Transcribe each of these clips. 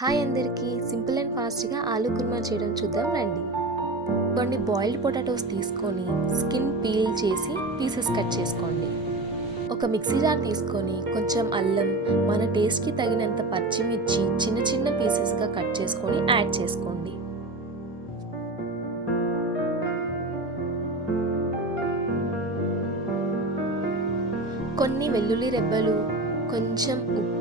Hi అందరికీ, simple and ఫాస్ట్గా ఆలూ కుర్మా చేయడం చూద్దాం రండి. కొన్ని బాయిల్డ్ పొటాటోస్ తీసుకొని స్కిన్ పీల్ చేసి పీసెస్ కట్ చేసుకోండి. ఒక మిక్సీ జార్ తీసుకొని కొంచెం అల్లం, మన టేస్ట్కి తగినంత పచ్చిమిర్చి చిన్న చిన్న పీసెస్గా కట్ చేసుకొని యాడ్ చేసుకోండి. కొన్ని వెల్లుల్లి రెబ్బలు, కొంచెం ఉప్పు,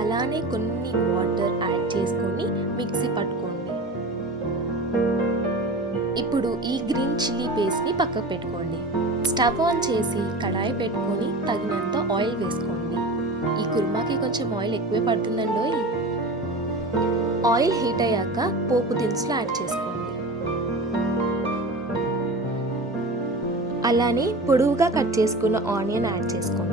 అలానే కొన్ని వాటర్ యాడ్ చేసుకొని మిక్సీ పట్టుకోండి. ఇప్పుడు ఈ గ్రీన్ చిల్లీ పేస్ట్ని పక్కకు పెట్టుకోండి. స్టవ్ ఆన్ చేసి కడాయి పెట్టుకొని తగినంత ఆయిల్ వేసుకోండి. ఈ కుర్మాకి కొంచెం ఆయిల్ ఎక్కువే పడుతుందండోయ్. ఆయిల్ హీట్ అయ్యాక పోపు దినుసులు యాడ్ చేసుకోండి. అలానే పొడవుగా కట్ చేసుకున్న ఆనియన్ యాడ్ చేసుకోండి.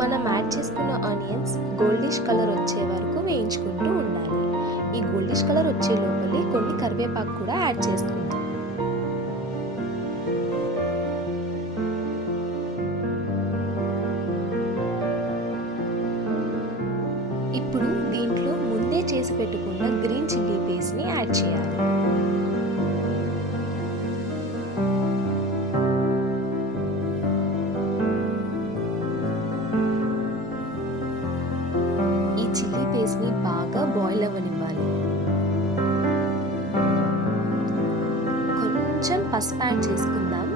మనం యాడ్ చేసుకున్న ఆనియన్స్ గోల్డిష్ కలర్ వచ్చే వరకు వేయించుకుంటూ ఉండాలి. ఈ గోల్డిష్ కలర్ వచ్చే లోపలే కొన్ని కరివేపాకు కూడా యాడ్ చేసుకుందాం. ఇప్పుడు దీంట్లో ముందే చేసి పెట్టుకున్న గ్రీన్ చిల్లీ పేస్ట్ని యాడ్ చేయాలి. చిల్లీ పేస్ట్ని బాగా బాయిల్ అవ్వనివ్వాలి. కొంచెం పసుపు యాడ్ చేసుకుందాం.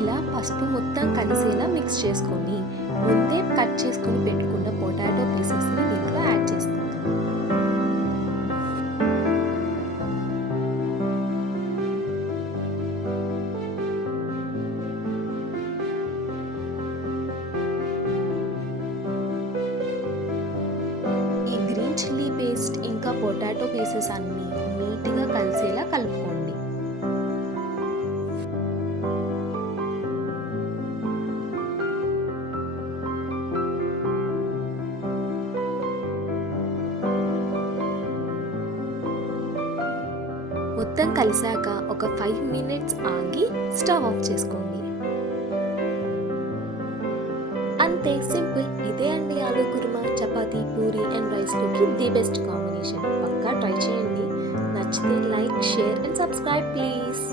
ఇలా పసుపు మొత్తం కలిసేలా మిక్స్ చేసుకొని ముందే కట్ చేసుకొని పెట్టుకున్న పొటాటో పీసెస్ని దీంట్లో యాడ్ చేసుకుందాం. చిల్లీ పేస్ట్ ఇంకా పొటాటో పీసెస్ అన్నీ నీట్గా కలిసేలా కలుపుకోండి. మొత్తం కలిసాక ఒక 5 మినిట్స్ ఆగి స్టవ్ ఆఫ్ చేసుకోండి. అంతే, సింపుల్. ఇదే అండి ఆలూ కుర్మా. చపాతీ, పూరి అండ్ రైస్లోకి ది బెస్ట్ కాంబినేషన్. పక్కా ట్రై చేయండి. నచ్చితే like, share and subscribe please.